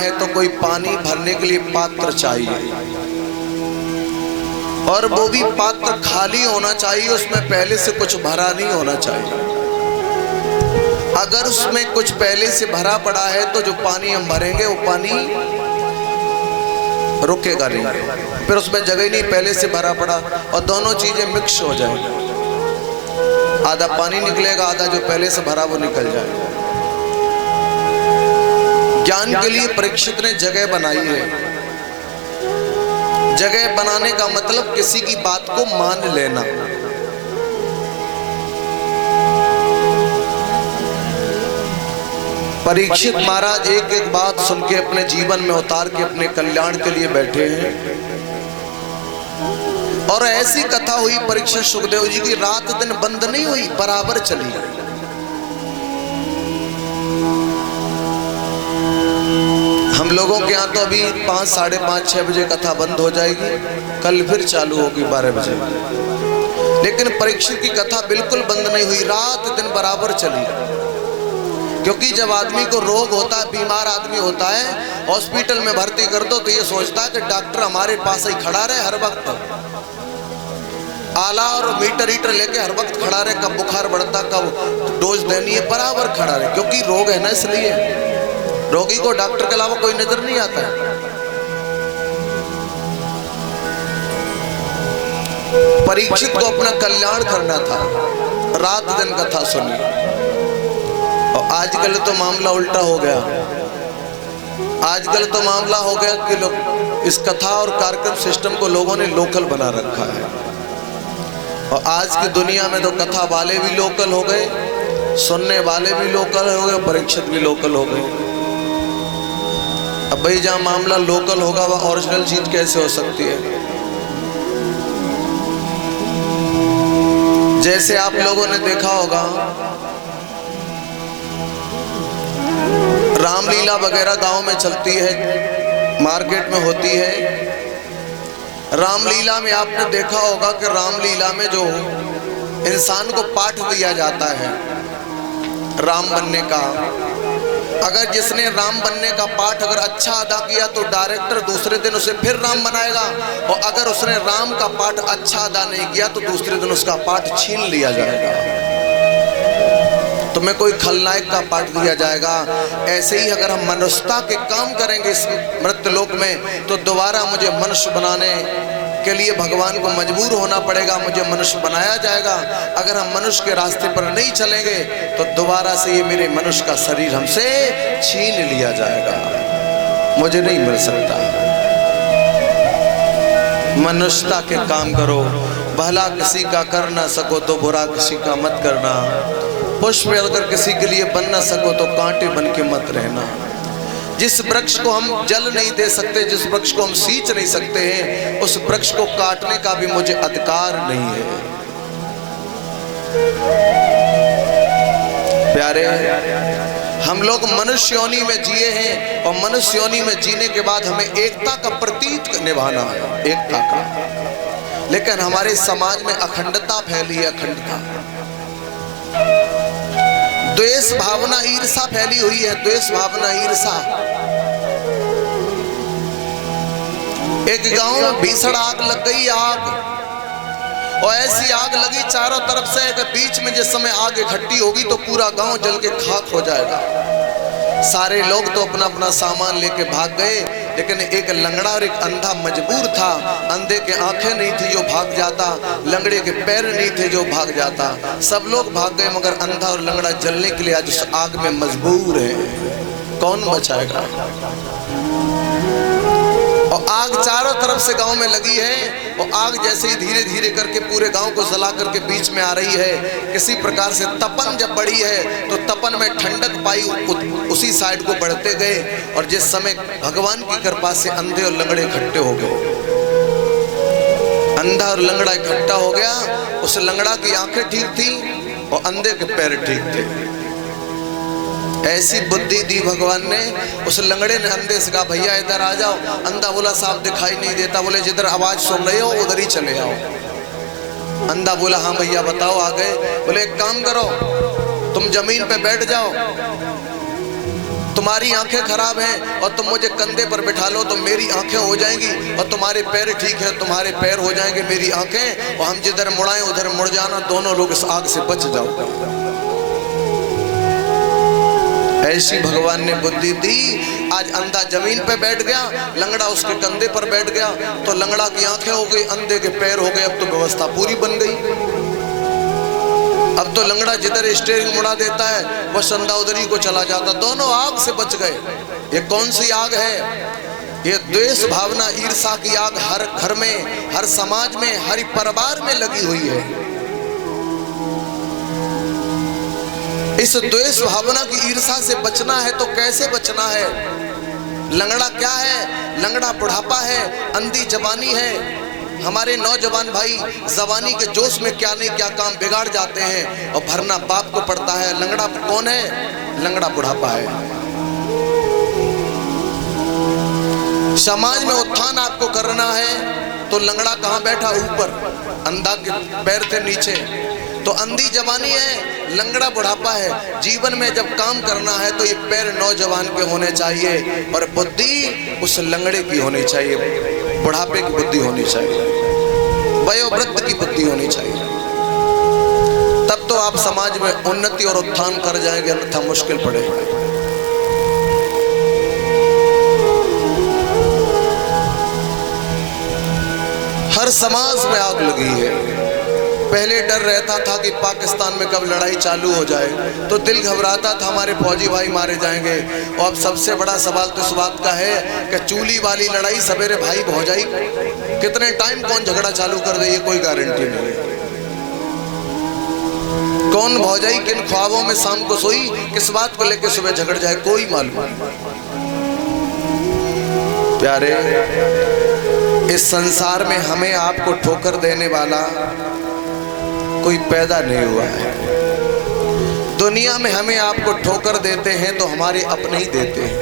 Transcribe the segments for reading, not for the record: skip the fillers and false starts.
है तो कोई पानी भरने के लिए पात्र चाहिए, और वो भी पात्र खाली होना चाहिए, उसमें पहले से कुछ भरा नहीं होना चाहिए। अगर उसमें कुछ पहले से भरा पड़ा है तो जो पानी हम भरेंगे वो पानी रुकेगा नहीं, फिर उसमें जगह ही नहीं, पहले से भरा पड़ा, और दोनों चीजें मिक्स हो जाएंगी, आधा पानी निकलेगा, आधा जो पहले से भरा वो निकल जाएगा। ज्ञान के लिए परीक्षित ने जगह बनाई है। जगह बनाने का मतलब किसी की बात को मान लेना। परीक्षित महाराज एक एक बात सुन के अपने जीवन में उतार के अपने कल्याण के लिए बैठे हैं। और ऐसी कथा हुई परीक्षित सुखदेव जी की, रात दिन बंद नहीं हुई, बराबर चली। हम लोगों के यहाँ तो अभी 5, साढ़े 5, 6 बजे कथा बंद हो जाएगी, कल फिर चालू होगी 12 बजे। लेकिन परीक्षित की कथा बिल्कुल बंद नहीं हुई, रात दिन बराबर चली। क्योंकि जब आदमी को रोग होता है, बीमार आदमी होता है, हॉस्पिटल में भर्ती कर दो तो ये सोचता है कि डॉक्टर हमारे पास ही खड़ा रहे हर वक्त, आला और मीटर हीटर लेके हर वक्त खड़ा रहे, कब बुखार बढ़ता, कब डोज देनी है, बराबर खड़ा रहे। क्योंकि रोग है ना, इसलिए रोगी को डॉक्टर के अलावा कोई नजर नहीं आता है। परीक्षित को अपना कल्याण करना था, रात दिन कथा सुनी। और आजकल तो मामला उल्टा हो गया। आजकल तो मामला हो गया कि लोग इस कथा और कार्यक्रम सिस्टम को लोगों ने लोकल बना रखा है। और आज की दुनिया में तो कथा वाले भी लोकल हो गए, सुनने वाले भी लोकल हो गए, परीक्षित भी लोकल हो गए। अब भाई जहां मामला लोकल होगा वह ओरिजिनल चीज कैसे हो सकती है? जैसे आप लोगों ने देखा होगा रामलीला वगैरह गांव में चलती है, मार्केट में होती है। रामलीला में आपने देखा होगा कि रामलीला में जो इंसान को पाठ दिया जाता है राम बनने का, अगर जिसने राम बनने का पाठ अगर अच्छा अदा किया तो डायरेक्टर दूसरे दिन उसे फिर राम बनाएगा, और अगर उसने राम का पाठ अच्छा अदा नहीं किया तो दूसरे दिन उसका पाठ छीन लिया जाएगा, तुम्हें कोई खलनायक का पाठ दिया जाएगा। ऐसे ही अगर हम मनुष्यता के काम करेंगे इस मृत्युलोक में तो दोबारा मुझे मनुष्य बनाने के लिए भगवान को मजबूर होना पड़ेगा, मुझे मनुष्य बनाया जाएगा। अगर हम मनुष्य के रास्ते पर नहीं चलेंगे तो दोबारा से ये मेरे मनुष्य का शरीर हमसे छीन लिया जाएगा, मुझे नहीं मिल सकता। मनुष्यता के काम करो, भला किसी का कर ना सको तो बुरा किसी का मत करना, पुष्प अगर किसी के लिए बन ना सको तो कांटे बन के मत रहना। जिस वृक्ष को हम जल नहीं दे सकते, जिस वृक्ष को हम सींच नहीं सकते हैं, उस वृक्ष को काटने का भी मुझे अधिकार नहीं है। प्यारे, हम लोग मनुष्य योनि में जिए हैं, और मनुष्य योनि में जीने के बाद हमें एकता का प्रतीक निभाना है, एकता का। लेकिन हमारे समाज में अखंडता फैली है, अखंडता, द्वेष भावना, ईर्षा फैली हुई है, द्वेष भावना, ईर्षा। एक गांव में भीषण आग लग गई, आग, और ऐसी आग लगी चारों तरफ से कि बीच में जिस समय आग इकट्ठी होगी तो पूरा गांव जल के खाक हो जाएगा। सारे लोग तो अपना अपना सामान लेके भाग गए, लेकिन एक लंगड़ा और एक अंधा मजबूर था। अंधे के आंखें नहीं थी जो भाग जाता, लंगड़े के पैर नहीं थे जो भाग जाता। सब लोग भाग गए मगर अंधा और लंगड़ा जलने के लिए आज उस आग में मजबूर है। कौन बचाएगा? और आग चारों तरफ से गांव में लगी है, और आग जैसे ही धीरे धीरे करके पूरे गांव को जला करके बीच में आ रही है। किसी प्रकार से तपन जब बढ़ी है तो तपन में ठंडक पाई, उसी साइड को बढ़ते गए। और जिस समय भगवान की कृपा से अंधे और लंगड़े इकट्ठे हो गए, अंधा और लंगड़ा इकट्ठा हो गया। उस लंगड़ा की आंखें ठीक थी और अंधे के पैर ठीक थे। ऐसी बुद्धि दी भगवान ने। उस लंगड़े ने अंधे से कहा, भैया इधर आ जाओ। अंधा बोला, साहब दिखाई नहीं देता। बोले, जिधर आवाज सुन रहे हो उधर ही चले आओ। अंधा बोला, हाँ भैया बताओ। आ गए। बोले, एक काम करो, तुम जमीन पे बैठ जाओ। तुम्हारी आंखें खराब हैं और तुम मुझे कंधे पर बिठा लो तो मेरी आंखें हो जाएंगी, और तुम्हारे पैर ठीक है तुम्हारे पैर हो जाएंगे मेरी आंखें, और हम जिधर मुड़ाएं उधर मुड़ जाना, दोनों लोग इस आग से बच जाओ। ऐसी भगवान ने बुद्धि दी। आज अंधा जमीन पे बैठ गया, लंगड़ा उसके कंधे पर बैठ गया, तो लंगड़ा की आंखें हो गई, अंधे के पैर हो गए। अब तो व्यवस्था पूरी बन गई। अब तो लंगड़ा जिधर स्टीयरिंग मुड़ा देता है वह संधा उधरी को चला जाता, दोनों आग से बच गए। ये कौन सी आग है? ये द्वेष भावना ईर्षा की आग हर घर में, हर समाज में, हर परिवार में लगी हुई है। इस द्वेष भावना की ईर्षा से बचना है तो कैसे बचना है? लंगड़ा क्या है? लंगड़ा बुढ़ापा है, अंधी जवानी है। हमारे नौजवान भाई जवानी के जोश में क्या नहीं क्या काम बिगाड़ जाते हैं और भरना बाप को पड़ता है। लंगड़ा कौन है? लंगड़ा बुढ़ापा है। समाज में उत्थान आपको करना है तो लंगड़ा कहाँ बैठा? ऊपर, अंधा के पैर थे नीचे। तो अंधी जवानी है, लंगड़ा बुढ़ापा है। जीवन में जब काम करना है तो ये पैर नौजवान के होने चाहिए और बुद्धि उस लंगड़े की होनी चाहिए, बुढ़ापे की बुद्धि होनी चाहिए, वयोवृद्ध की बुद्धि होनी चाहिए। तब तो आप समाज में उन्नति और उत्थान कर जाएंगे, अन्यथा मुश्किल पड़ेगा। हर समाज में आग लगी है। पहले डर रहता था कि पाकिस्तान में कब लड़ाई चालू हो जाए, तो दिल घबराता था हमारे फौजी भाई मारे जाएंगे। और अब सबसे बड़ा सवाल तो इस बात का है कि चूली वाली लड़ाई सवेरे भाई भौजाई कितने टाइम कौन झगड़ा चालू कर दे, ये कोई गारंटी नहीं है। कौन भौजाई किन ख्वाबों में शाम को सोई, किस बात को लेकर सुबह झगड़ जाए, कोई मालूम नहीं। प्यारे, इस संसार में हमें आपको ठोकर देने वाला कोई पैदा नहीं हुआ है। दुनिया में हमें आपको ठोकर देते हैं तो हमारे अपने ही देते हैं।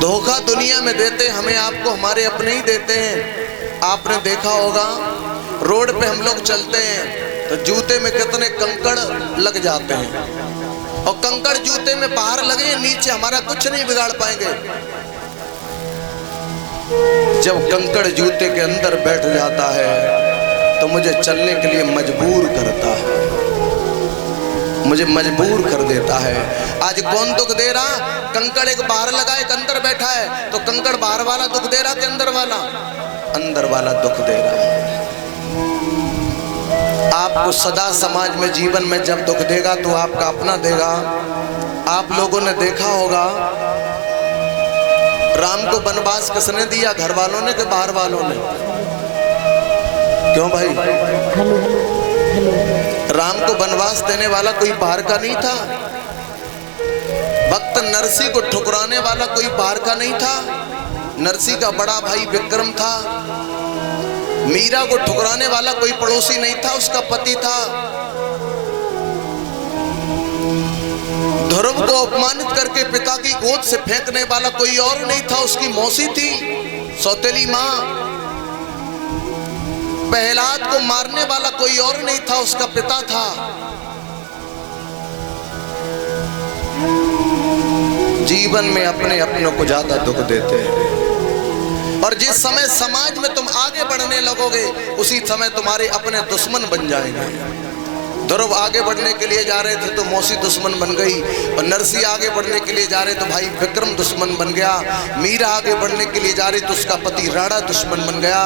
धोखा दुनिया में देते हमें आपको हमारे अपने ही देते हैं। आपने देखा होगा रोड पे हम लोग चलते हैं तो जूते में कितने कंकड़ लग जाते हैं, और कंकड़ जूते में बाहर लगे नीचे हमारा कुछ नहीं बिगाड़ पाएंगे। जब कंकड़ जूते के अंदर बैठ जाता है तो मुझे चलने के लिए मजबूर करता है, मुझे मजबूर कर देता है। आज कौन दुख दे रहा? कंकड़ एक बाहर लगा, एक अंदर बैठा है, तो कंकड़ बाहर वाला दुख दे रहा कि अंदर वाला? अंदर वाला दुख दे रहा है। आपको सदा समाज में जीवन में जब दुख देगा तो आपका अपना देगा। आप लोगों ने देखा होगा राम को वनवास किसने दिया? घर वालों ने कि बाहर वालों ने? क्यों भाई? राम को वनवास देने वाला कोई बाहर का नहीं था। भक्त नरसी को ठुकराने वाला कोई बाहर का नहीं था। नरसी का बड़ा भाई विक्रम था। मीरा को ठुकराने वाला कोई पड़ोसी नहीं था, उसका पति था। ध्रुव को अपमानित करके पिता की गोद से फेंकने वाला कोई और नहीं था, उसकी मौसी थी, सौतेली माँ। प्रहलाद को मारने वाला कोई और नहीं था, उसका पिता था। जीवन में अपने अपनों को ज्यादा दुख देते हैं, और जिस समय समाज में तुम आगे बढ़ने लगोगे उसी समय तुम्हारे अपने दुश्मन बन जाएंगे। ध्रुव आगे बढ़ने के लिए जा रहे थे तो मौसी दुश्मन बन गई, और नरसी आगे बढ़ने के लिए जा रहे तो भाई विक्रम दुश्मन बन गया। मीरा आगे बढ़ने के लिए जा रही तो उसका पति राणा दुश्मन बन गया।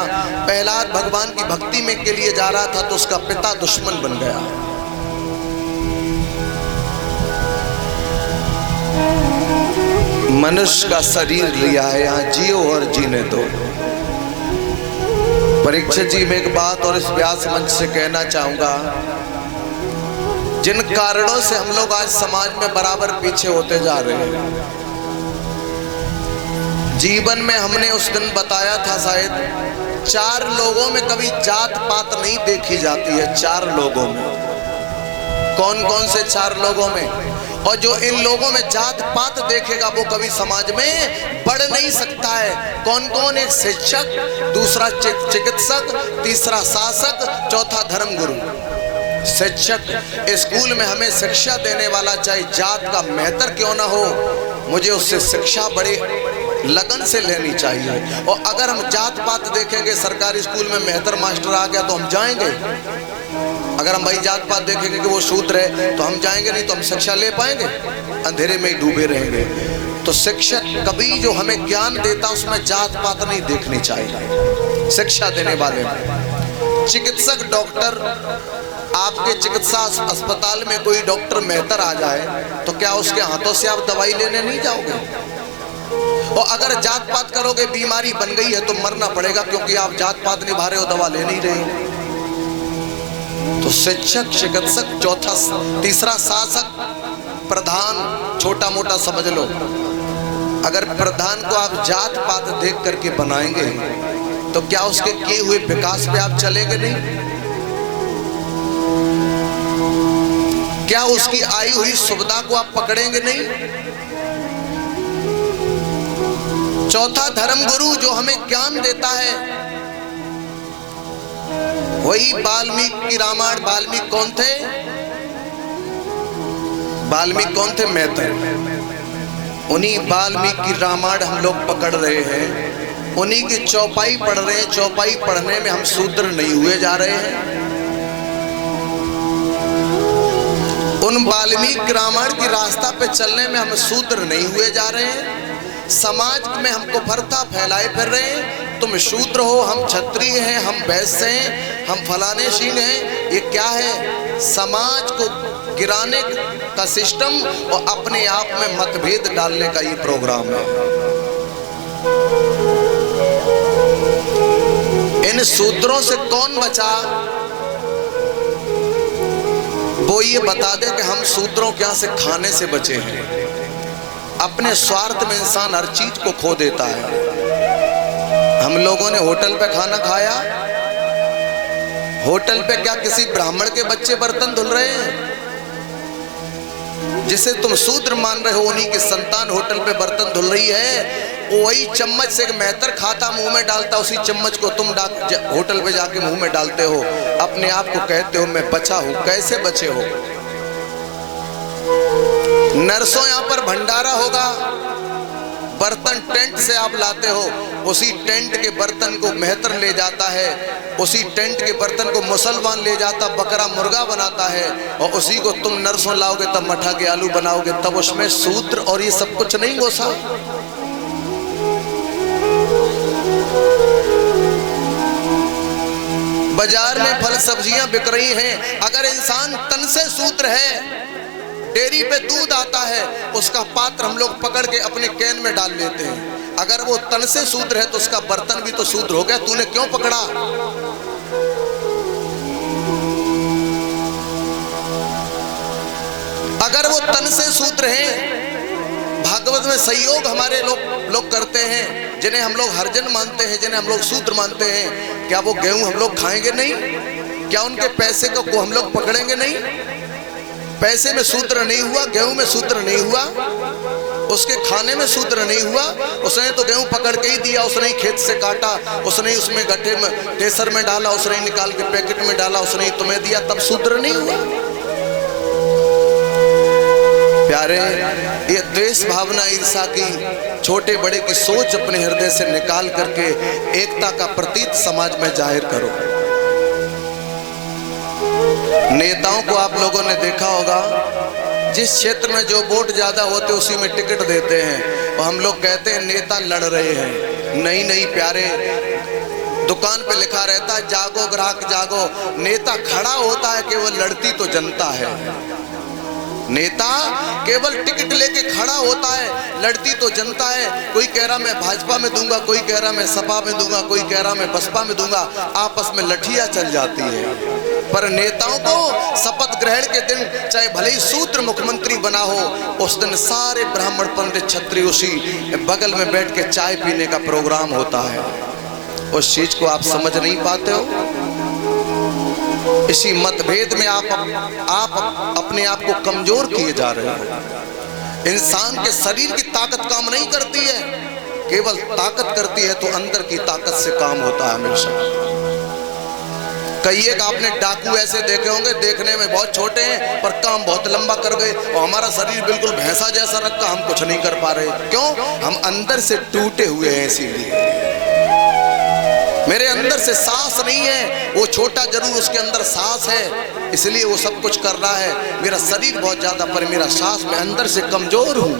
प्रहलाद भगवान की भक्ति में के लिए जा रहा था तो उसका पिता दुश्मन बन गया। मनुष्य का शरीर लिया है, यहाँ जियो और जीने दो। परीक्षित जी में एक बात और इस व्यास मंच से कहना चाहूंगा, जिन कारणों से हम लोग आज समाज में बराबर पीछे होते जा रहे हैं, जीवन में हमने उस दिन बताया था शायद 4 लोगों में कभी जात पात नहीं देखी जाती है। 4 लोगों में, कौन कौन से 4 लोगों में? और जो इन लोगों में जात पात देखेगा वो कभी समाज में बढ़ नहीं सकता है। कौन कौन? एक शिक्षक, दूसरा चिकित्सक, तीसरा शासक, चौथा धर्मगुरु। शिक्षक स्कूल में हमें शिक्षा देने वाला चाहे जात का मेहतर क्यों ना हो, मुझे उससे शिक्षा बड़े लगन से लेनी चाहिए। और अगर हम जात पात देखेंगे, सरकारी स्कूल में मेहतर मास्टर आ गया तो हम जाएंगे? अगर हम भाई जात पात देखेंगे कि वो शूद्र है तो हम जाएंगे नहीं, तो हम शिक्षा ले पाएंगे? अंधेरे में ही डूबे रहेंगे। तो शिक्षक कभी जो हमें ज्ञान देता उसमें जात पात नहीं देखनी चाहिए। शिक्षा देने वाले चिकित्सक डॉक्टर, आपके चिकित्सा अस्पताल में कोई डॉक्टर मेहतर आ जाए तो क्या उसके हाथों से आप दवाई लेने नहीं जाओगे? और अगर जात पात करोगे, बीमारी बन गई है तो मरना पड़ेगा, क्योंकि आप जात पात निभा रहे हो, दवा ले नहीं रहे हो। तो शिक्षक, चिकित्सक, चौथा, तीसरा शासक, प्रधान, छोटा मोटा समझ लो। अगर प्रधान को आप जात पात देख करके बनाएंगे तो क्या उसके किए हुए विकास पे आप चलेंगे नहीं? क्या उसकी आई हुई सुविधा को आप पकड़ेंगे नहीं? चौथा, धर्मगुरु जो हमें ज्ञान देता है वही वाल्मीकि रामायण। वाल्मीकि कौन थे? वाल्मीकि कौन थे? मेहतर। उन्हीं वाल्मीकि रामायण हम लोग पकड़ रहे हैं, उन्हीं की चौपाई पढ़ रहे हैं। चौपाई पढ़ने में हम शूद्र नहीं हुए जा रहे हैं। उन वाल्मीकि रामायण की रास्ता पे चलने में हम शूद्र नहीं हुए जा रहे हैं। समाज में हमको भरता फैलाए फिर रहे हैं, तुम शूद्र हो, हम क्षत्रिय हैं, हम वैश्य हैं, हम फलाने शीन हैं। ये क्या है? समाज को गिराने का सिस्टम और अपने आप में मतभेद डालने का ये प्रोग्राम है। इन शूद्रों से कौन बचा? वो ये बता दे कि हम शूद्रों के यहां से खाने से बचे हैं। अपने स्वार्थ में इंसान हर चीज को खो देता है। हम लोगों ने होटल पे खाना खाया, होटल पे क्या किसी ब्राह्मण के बच्चे बर्तन धुल रहे हैं? जिसे तुम शूद्र मान रहे हो उन्हीं की संतान होटल पे बर्तन धुल रही है। वही चम्मच से मेहतर खाता मुंह में डालता, उसी चम्मच को तुम होटल पे जाके मुंह में डालते हो। अपने आप को कहते हो मैं बचा हूं। कैसे बचे हो? नर्सों यहाँ पर भंडारा होगा, बर्तन टेंट से आप लाते हो, उसी टेंट के बर्तन को मेहतर ले जाता है, उसी टेंट के बर्तन को मुसलमान ले जाता, बकरा मुर्गा बनाता है, और उसी को तुम नरसों लाओगे तब मठा के आलू बनाओगे, तब उसमें सूत्र और ये सब कुछ नहीं घुसा। बाजार में फल सब्जियां बिक रही हैं, अगर इंसान तन से शूद्र है, डेयरी पे दूध आता है, उसका पात्र हम लोग पकड़ के अपने कैन में डाल लेते हैं। अगर वो तन से शूद्र है तो उसका बर्तन भी तो शूद्र हो गया। तूने क्यों पकड़ा? अगर वो तन से शूद्र है, भागवत में संयोग हमारे लोग करते हैं, जिन्हें हम लोग हरिजन मानते हैं, जिन्हें हम लोग शूद्र मानते हैं, क्या वो गेहूं हम लोग खाएंगे नहीं? क्या उनके पैसे को हम लोग पकड़ेंगे नहीं? पैसे में शूद्र नहीं हुआ, गेहूं में शूद्र नहीं हुआ, उसके खाने में शूद्र नहीं हुआ। उसने तो गेहूं पकड़ के ही दिया, उसने ही खेत से काटा, उसने ही उसमें गट्ठे में टेसर में डाला, उसने ही निकाल के पैकेट में डाला, उसने ही तुम्हें दिया, तब शूद्र नहीं हुआ। प्यारे, ये द्वेष भावना, ईर्ष्या की, छोटे बड़े की सोच अपने हृदय से निकाल करके एकता का प्रतीक समाज में जाहिर करो। नेताओं को आप लोगों ने देखा होगा, जिस क्षेत्र में जो वोट ज्यादा होते उसी में टिकट देते हैं, और हम लोग कहते हैं नेता लड़ रहे हैं। नहीं नहीं प्यारे, दुकान पे लिखा रहता है जागो ग्राहक जागो। नेता खड़ा होता है, केवल लड़ती तो जनता है। नेता केवल टिकट लेके खड़ा होता है, लड़ती तो जनता है। कोई कह रहा मैं भाजपा में दूंगा, कोई कह रहा मैं सपा में दूंगा, कोई कह रहा मैं बसपा में दूंगा, आपस में लठियां चल जाती है। पर नेताओं को शपथ ग्रहण के दिन चाहे भले ही शूद्र मुख्यमंत्री बना हो, उस दिन सारे ब्राह्मण पंडित क्षत्रिय उसी बगल में बैठ के चाय पीने का प्रोग्राम होता है। उस चीज को आप समझ नहीं पाते हो। इसी मतभेद में आप अपने आप को कमजोर किए जा रहे हो। इंसान के शरीर की ताकत काम नहीं करती है, केवल ताकत करती है तो अंदर की ताकत से काम होता है हमेशा। कई एक आपने डाकू ऐसे देखे होंगे, देखने में बहुत छोटे हैं पर काम बहुत लंबा कर गए, और हमारा शरीर बिल्कुल भैंसा जैसा रखा, हम कुछ नहीं कर पा रहे। क्यों? हम अंदर से टूटे हुए हैं। इसीलिए मेरे अंदर से सांस नहीं है, वो छोटा जरूर उसके अंदर सांस है, इसलिए वो सब कुछ कर रहा है। मेरा शरीर बहुत ज्यादा पर मेरा सांस, मैं अंदर से कमजोर हूं।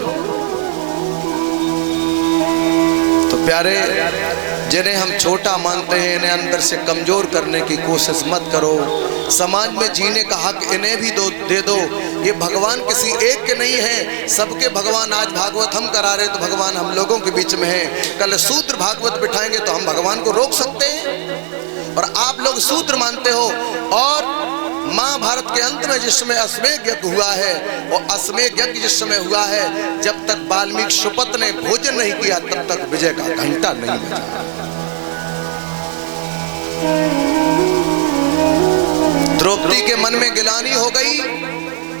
तो प्यारे, जिन्हें हम छोटा मानते हैं इन्हें अंदर से कमजोर करने की कोशिश मत करो। समाज में जीने का हक इन्हें भी दे दो। ये भगवान किसी एक के नहीं है, सबके भगवान। आज भागवत हम करा रहे तो भगवान हम लोगों के बीच में है। कल सूत्र भागवत बिठाएंगे तो हम भगवान को रोक सकते हैं? और आप लोग सूत्र मानते हो। और महाभारत के अंत में जिस समय अश्वमेध यज्ञ हुआ है, और अश्वमेध यज्ञ जिस समय हुआ है, जब तक वाल्मीकि सुपथ ने भोजन नहीं किया तब तक विजय का घंटा नहीं बजा। द्रौपदी के मन में गिलानी हो गई,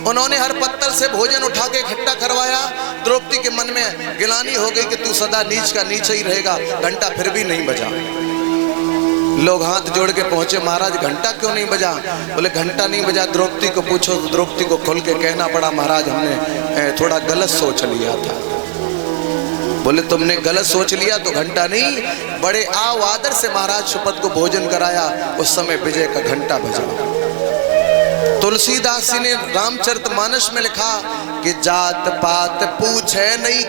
उन्होंने हर पत्तल से भोजन उठा के इकट्ठा करवाया। द्रौपदी के मन में गिलानी हो गई कि तू सदा नीच का नीच ही रहेगा, घंटा फिर भी नहीं बजा। लोग हाथ जोड़ के पहुंचे, महाराज घंटा क्यों नहीं बजा? बोले घंटा नहीं बजा, द्रौपदी को पूछो। तो द्रौपदी को खोल के कहना पड़ा, महाराज हमने थोड़ा गलत सोच लिया था। बोले तुमने गलत सोच लिया तो घंटा नहीं, बड़े आदर से महाराज सुपथ को भोजन कराया, उस समय विजय का घंटा बजा। तुलसीदास जी ने रामचरितमानस में लिखा कि जात पात पूछे नहीं